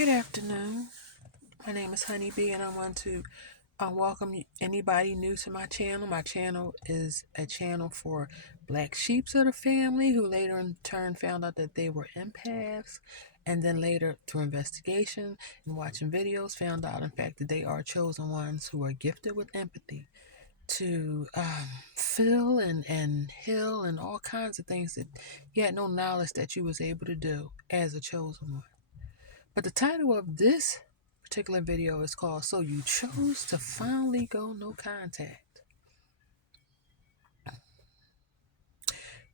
Good afternoon. My name is Honeybee, and I want to welcome anybody new to my channel. My channel is a channel for black sheeps of the family who later in turn found out that they were empaths, and then later through investigation and watching videos found out in fact that they are chosen ones who are gifted with empathy to feel and heal and all kinds of things that you had no knowledge that you was able to do as a chosen one. But the title of this particular video is called So You Chose to Finally Go No Contact.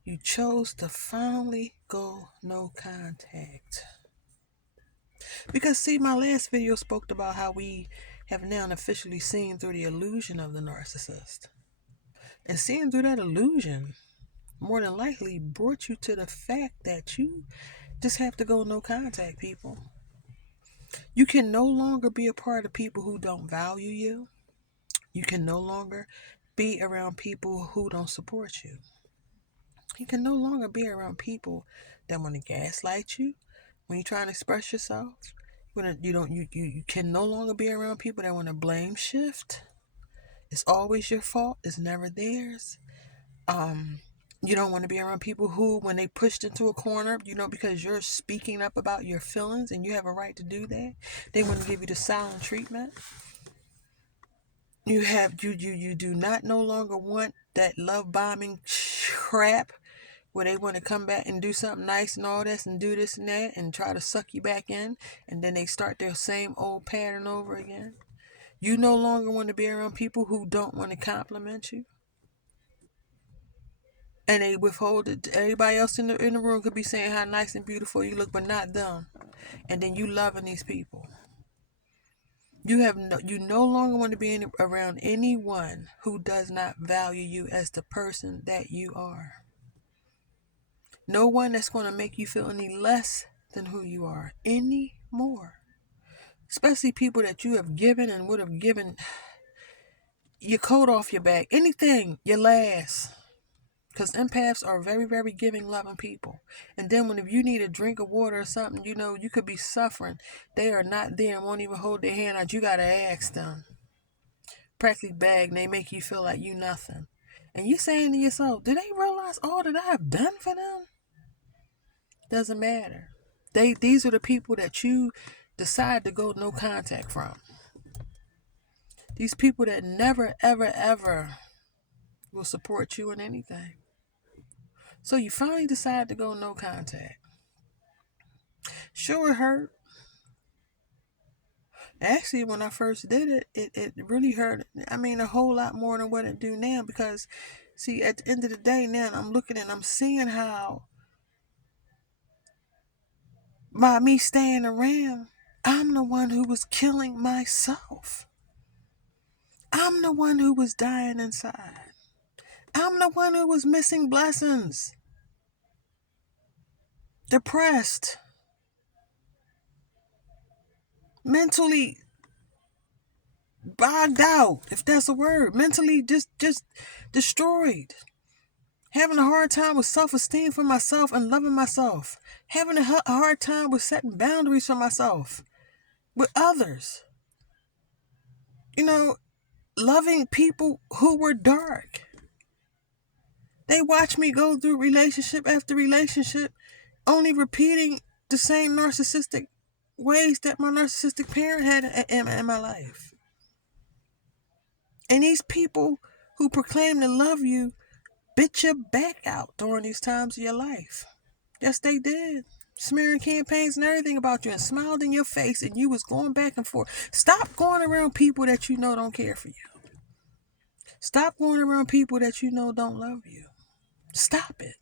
You chose to finally go no contact. Because see, my last video spoke about how we have now officially seen through the illusion of the narcissist. And seeing through that illusion more than likely brought you to the fact that you just have to go no contact, people. You can no longer be a part of people who don't value you. You can no longer be around people who don't support you. You can no longer be around people that want to gaslight you when you're trying to express yourself. You can no longer be around people that want to blame shift. It's always your fault. It's never theirs. You don't want to be around people who, when they pushed into a corner, because you're speaking up about your feelings and you have a right to do that, they want to give you the silent treatment. You do not no longer want that love bombing crap where they want to come back and do something nice and all this and do this and that and try to suck you back in, and then they start their same old pattern over again. You no longer want to be around people who don't want to compliment you, and they withhold it. Everybody else in the room could be saying how nice and beautiful you look, but not them. And then you loving these people. You no longer want to be around anyone who does not value you as the person that you are. No one that's going to make you feel any less than who you are anymore. Especially people that you have given and would have given your coat off your back, anything, your last. Because empaths are very, very giving, loving people. And then if you need a drink of water or something, you could be suffering. They are not there and won't even hold their hand out. You got to ask them. Practically beg, and they make you feel like you nothing. And you saying to yourself, do they realize all that I have done for them? Doesn't matter. These are the people that you decide to go no contact from. These people that never, ever, ever will support you in anything. So you finally decide to go no contact. Sure, it hurt. Actually, when I first did it, it really hurt. I mean, a whole lot more than what it do now. Because, see, at the end of the day now, I'm looking and I'm seeing how by me staying around, I'm the one who was killing myself. I'm the one who was dying inside. I'm the one who was missing blessings. Depressed. Mentally bogged out, if that's a word. Mentally just destroyed. Having a hard time with self-esteem for myself and loving myself. Having a hard time with setting boundaries for myself. With others. Loving people who were dark. They watched me go through relationship after relationship, only repeating the same narcissistic ways that my narcissistic parent had in my life. And these people who proclaim to love you bit your back out during these times of your life. Yes, they did. Smearing campaigns and everything about you and smiled in your face, and you was going back and forth. Stop going around people that you know don't care for you. Stop going around people that you know don't love you. Stop it.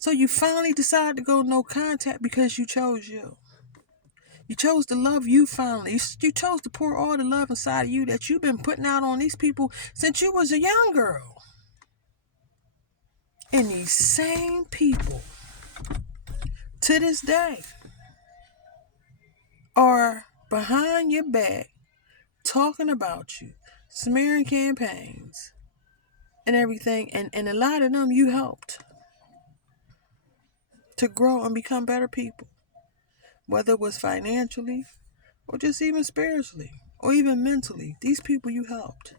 So you finally decided to go no contact because you chose you. You chose to love you finally. You chose to pour all the love inside of you that you've been putting out on these people since you was a young girl. And these same people, to this day, are behind your back, talking about you, smearing campaigns, and everything. And a lot of them you helped to grow and become better people. whether it was financially or just even spiritually or even mentally. These people you helped.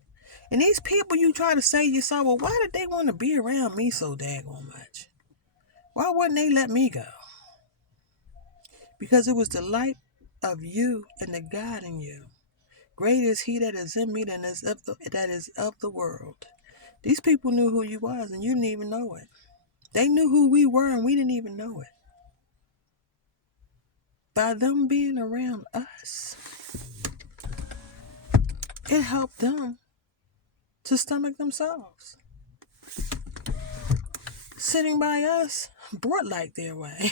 And these people you try to say to yourself, well, why did they want to be around me so daggone much? Why wouldn't they let me go? Because it was the light of you and the God in you. Greater is he that is in me than that is of the world. These people knew who you was and you didn't even know it. They knew who we were and we didn't even know it. By them being around us, it helped them to stomach themselves. Sitting by us brought light their way.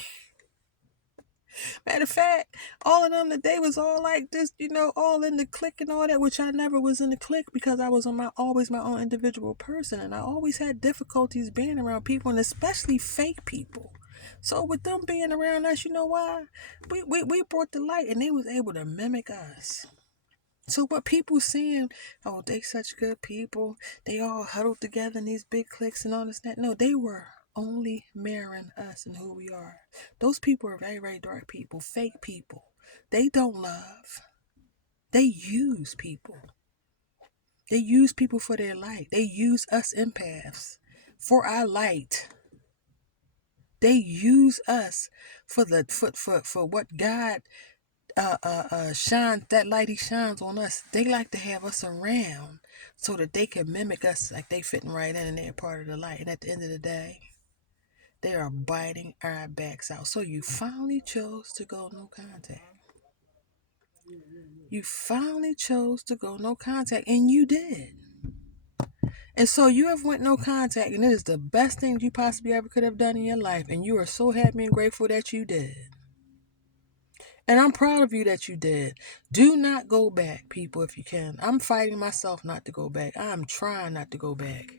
Matter of fact, all of them today was all like this, all in the clique and all that, which I never was in the clique because I was always my own individual person, and I always had difficulties being around people, and especially fake people. So with them being around us, you know why? We brought the light, and they was able to mimic us. So what people seeing, oh, they such good people, they all huddled together in these big cliques and all this that. No, they were only mirroring us and who we are. Those people are very, very dark people, fake people. They don't love. They use people. They use people for their light. They use us empaths for our light. They use us for what God shines, that light he shines on us. They like to have us around so that they can mimic us like they fitting right in and they're part of the light. And at the end of the day, they are biting our backs out. So you finally chose to go no contact. You finally chose to go no contact, and you did. And so you have went no contact, and it is the best thing you possibly ever could have done in your life, and you are so happy and grateful that you did. And I'm proud of you that you did. Do not go back, people, if you can. I'm fighting myself not to go back. I'm trying not to go back.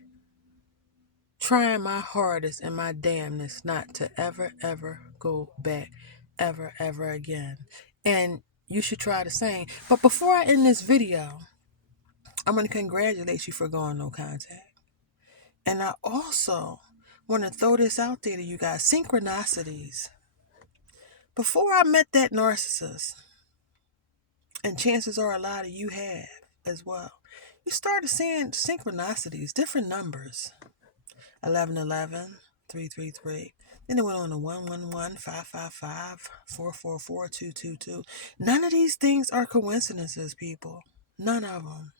Trying my hardest and my damnness not to ever, ever go back. Ever, ever again. And you should try the same. But before I end this video, I'm going to congratulate you for going no contact. And I also want to throw this out there to you guys. Synchronicities. Before I met that narcissist, and chances are a lot of you have as well, you started seeing synchronicities, different numbers. 1111, 333. Then it went on to 111, 555, 444, 222. None of these things are coincidences, people. None of them.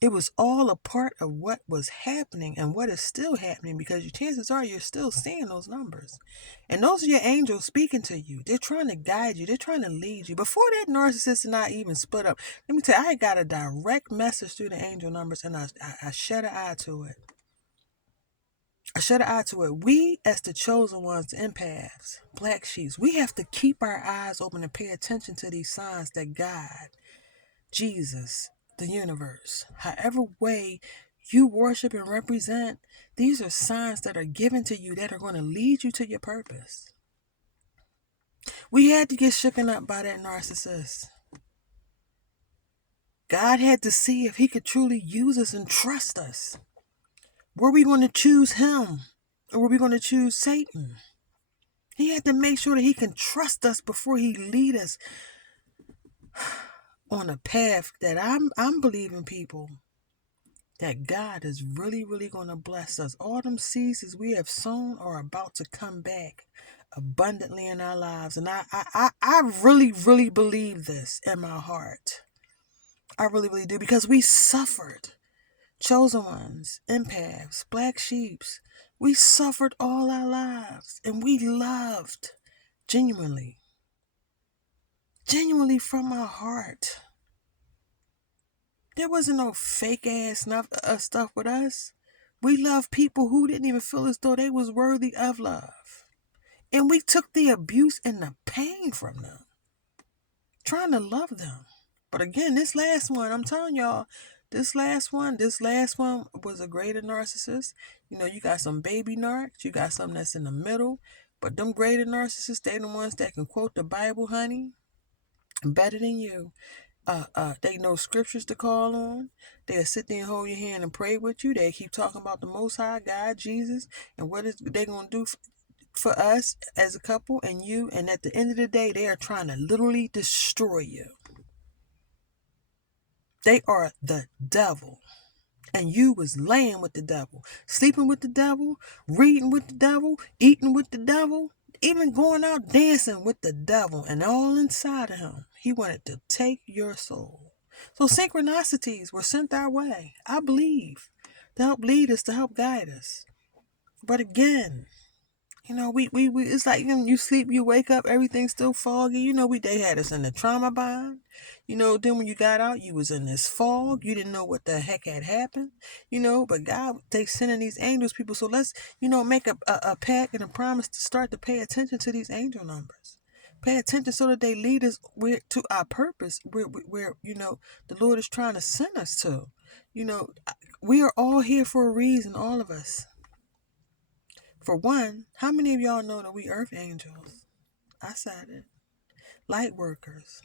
It was all a part of what was happening and what is still happening, because your chances are you're still seeing those numbers. And those are your angels speaking to you. They're trying to guide you. They're trying to lead you. Before that narcissist and I even split up, let me tell you, I got a direct message through the angel numbers, and I shut an eye to it. I shut an eye to it. We, as the chosen ones, the empaths, black sheeps, we have to keep our eyes open and pay attention to these signs that God, Jesus, the universe, however way you worship and represent, these are signs that are given to you that are going to lead you to your purpose. We had to get shooken up by that narcissist. God had to see if he could truly use us and trust us. Were we going to choose him, or were we going to choose Satan? He had to make sure that he can trust us before he lead us on a path that I'm believing, people, that God is really, really going to bless us. All them seeds as we have sown are about to come back abundantly in our lives. And I really, really believe this in my heart. I really, really do, because we suffered. Chosen ones, empaths, black sheeps. We suffered all our lives, and we loved genuinely. Genuinely from our heart. There wasn't no fake ass stuff with us. We loved people who didn't even feel as though they was worthy of love. And we took the abuse and the pain from them, trying to love them. But again, this last one, I'm telling y'all, this last one was a greater narcissist. You got some baby narcs, you got some that's in the middle, but them greater narcissists, they the ones that can quote the Bible, honey, better than you. They know scriptures to call on. They'll sit there and hold your hand and pray with you. They keep talking about the Most High, God, Jesus, and what is they going to do for us as a couple and you, and at the end of the day, they are trying to literally destroy you. They are the devil. And you was laying with the devil, sleeping with the devil, reading with the devil, eating with the devil, even going out dancing with the devil, and all inside of him. He wanted to take your soul. So synchronicities were sent our way, I believe, to help lead us, to help guide us. But again, we it's like you sleep, you wake up, everything's still foggy. They had us in the trauma bond. Then when you got out, you was in this fog. You didn't know what the heck had happened. But God, they sending these angels, people. So let's, make a pact and a promise to start to pay attention to these angel numbers. Pay attention so that they lead us to our purpose, where the Lord is trying to send us to. We are all here for a reason, all of us. For one, how many of y'all know that we earth angels? I said it. Light workers.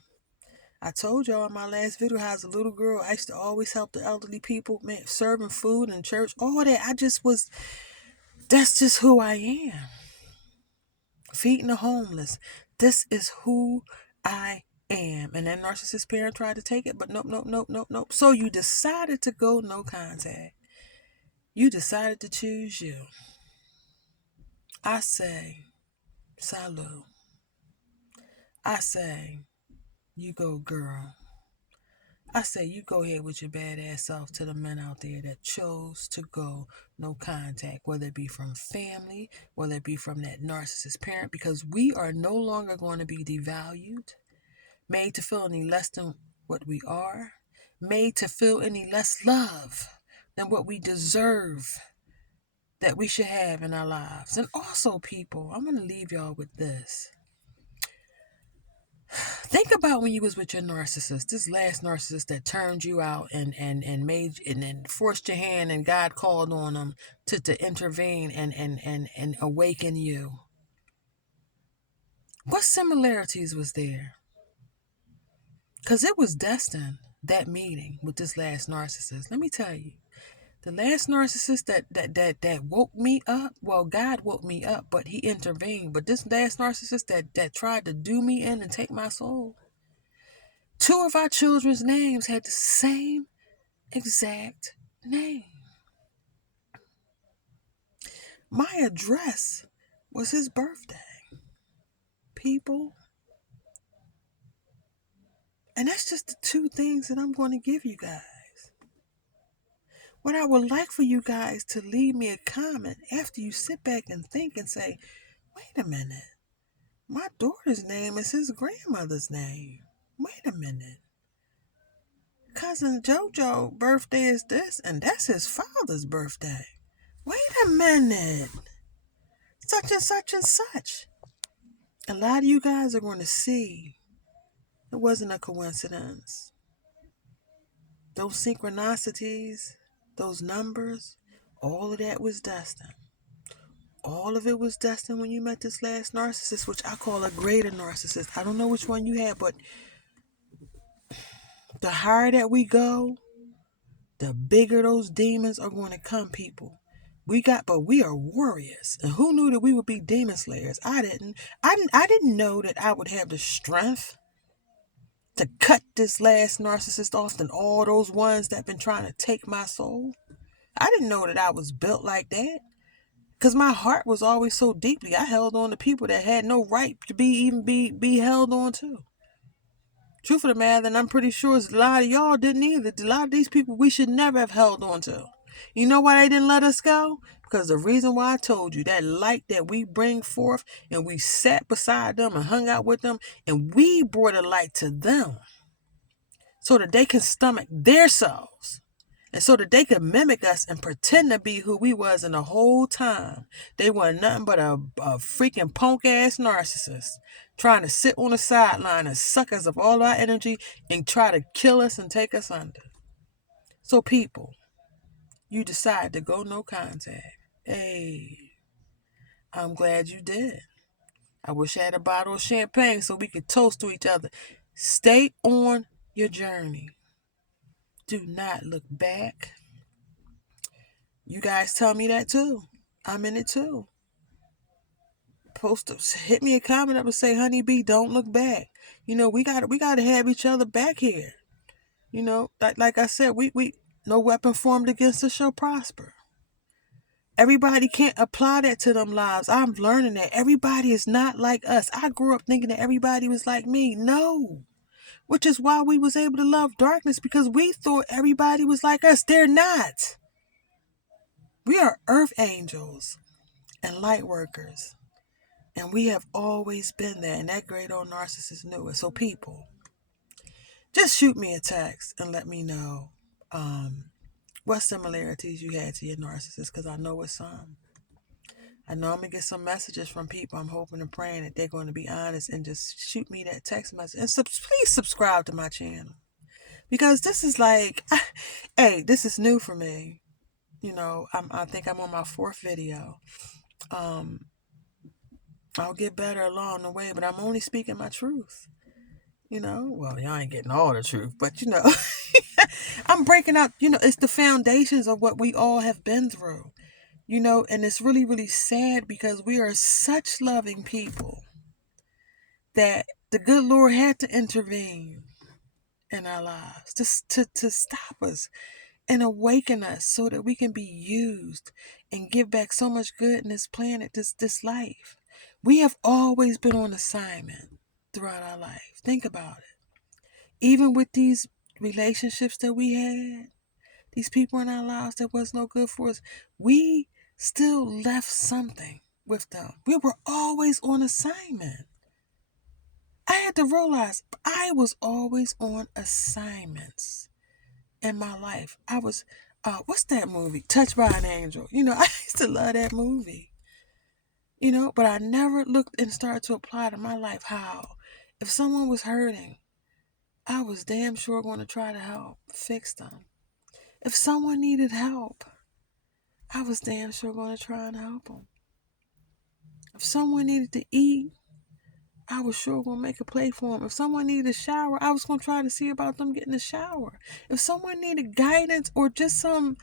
I told y'all in my last video how as a little girl, I used to always help the elderly people, man, serving food in church, all that. That's just who I am. Feeding the homeless. This is who I am. And that narcissist parent tried to take it, but nope. So you decided to go no contact. You decided to choose you. I say, salute. I say, you go, girl. I say, you go ahead with your badass self to the men out there that chose to go no contact, whether it be from family, whether it be from that narcissist parent, because we are no longer going to be devalued, made to feel any less than what we are, made to feel any less love than what we deserve, that we should have in our lives. And also, people, I'm going to leave y'all with this. Think about when you was with your narcissist, this last narcissist that turned you out and made and then forced your hand, and God called on them to intervene and awaken you. What similarities was there? Because it was destined, that meeting with this last narcissist. Let me tell you, the last narcissist that woke me up, well, God woke me up, but he intervened. But this last narcissist that tried to do me in and take my soul, 2 of our children's names had the same exact name. My address was his birthday. People. And that's just the 2 things that I'm going to give you guys. What I would like for you guys to leave me a comment after you sit back and think and say, wait a minute. My daughter's name is his grandmother's name. Wait a minute. Cousin JoJo's birthday is this, and that's his father's birthday. Wait a minute. Such and such and such. A lot of you guys are going to see it wasn't a coincidence. Those synchronicities, those numbers, all of that was destined. All of it was destined when you met this last narcissist, which I call a greater narcissist. I don't know which one you had, but the higher that we go, the bigger those demons are going to come, people. But we are warriors. And who knew that we would be demon slayers? I didn't. I didn't know that I would have the strength to cut this last narcissist off than all those ones that been trying to take my soul. I didn't know that I was built like that. Because my heart was always so deeply. I held on to people that had no right to be held on to. Truth of the matter, and I'm pretty sure a lot of y'all didn't either. A lot of these people we should never have held on to. You know why they didn't let us go? Because the reason why I told you, that light that we bring forth, and we sat beside them and hung out with them, and we brought a light to them so that they can stomach their selves. And so that they could mimic us and pretend to be who we was, in the whole time they weren't nothing but a freaking punk ass narcissist trying to sit on the sideline and suck us of all our energy and try to kill us and take us under. So people, you decide to go no contact. Hey, I'm glad you did. I wish I had a bottle of champagne so we could toast to each other. Stay on your journey. Do not look back. You guys tell me that too. I'm in it too. post hit me a comment up and say, "Honey B, don't look back." We got to have each other back here. Like I said, we no weapon formed against us shall prosper. Everybody can't apply that to them lives. I'm learning that everybody is not like us. I grew up thinking that everybody was like me. No. Which is why we was able to love darkness, because we thought everybody was like us. They're not. We are earth angels and light workers. And we have always been there. And that great old narcissist knew it. So people, just shoot me a text and let me know what similarities you had to your narcissist, because I know it's some. I know I'm going to get some messages from people. I'm hoping and praying that they're going to be honest and just shoot me that text message. And please subscribe to my channel. Because this is like, hey, this is new for me. I think I'm on my 4th video. I'll get better along the way, but I'm only speaking my truth. Well, y'all ain't getting all the truth, but I'm breaking out, it's the foundations of what we all have been through, and it's really, really sad because we are such loving people that the good Lord had to intervene in our lives to stop us and awaken us so that we can be used and give back so much good in this planet, this life. We have always been on assignment throughout our life. Think about it. Even with these relationships that we had, these people in our lives that was no good for us, we still left something with them. We were always on assignment. I had to realize I was always on assignments in my life. I was, what's that movie? Touched by an Angel. I used to love that movie. But I never looked and started to apply to my life how if someone was hurting, I was damn sure going to try to help fix them. If someone needed help, I was damn sure going to try and help them. If someone needed to eat, I was sure going to make a plate for them. If someone needed a shower, I was going to try to see about them getting a shower. If someone needed guidance or just some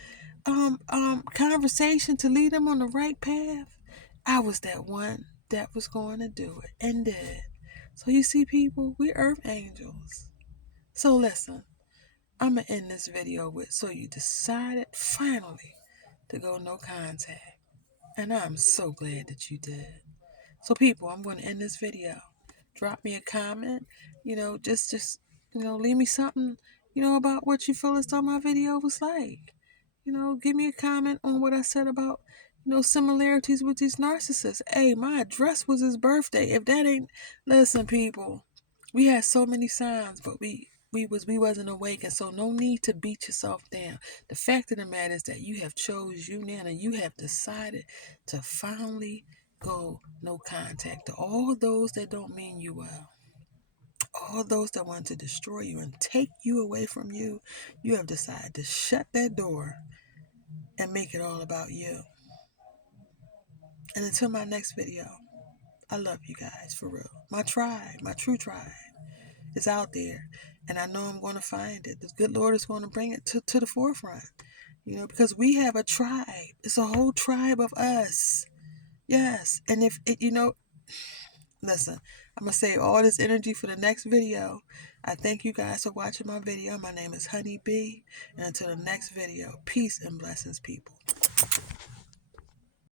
conversation to lead them on the right path, I was that one that was going to do it and did. So you see, people, we earth angels. So listen, I'm going to end this video with, so you decided finally to go no contact. And I'm so glad that you did. So people, I'm going to end this video. Drop me a comment, just leave me something, about what you feel as though my video was like. Give me a comment on what I said about, similarities with these narcissists. Hey, my address was his birthday. If that ain't, listen, people, we had so many signs, but we wasn't awake, and so no need to beat yourself down. The fact of the matter is that you have chose you now, and you have decided to finally go no contact. To all those that don't mean you well, all those that want to destroy you and take you away from you, you have decided to shut that door and make it all about you. And until my next video, I love you guys, for real. My tribe, my true tribe, is out there, and I know I'm going to find it. The good Lord is going to bring it to the forefront, because we have a tribe. It's a whole tribe of us. Yes, and if it, listen, I'm going to save all this energy for the next video. I thank you guys for watching my video. My name is Honey B, and until the next video, peace and blessings, people.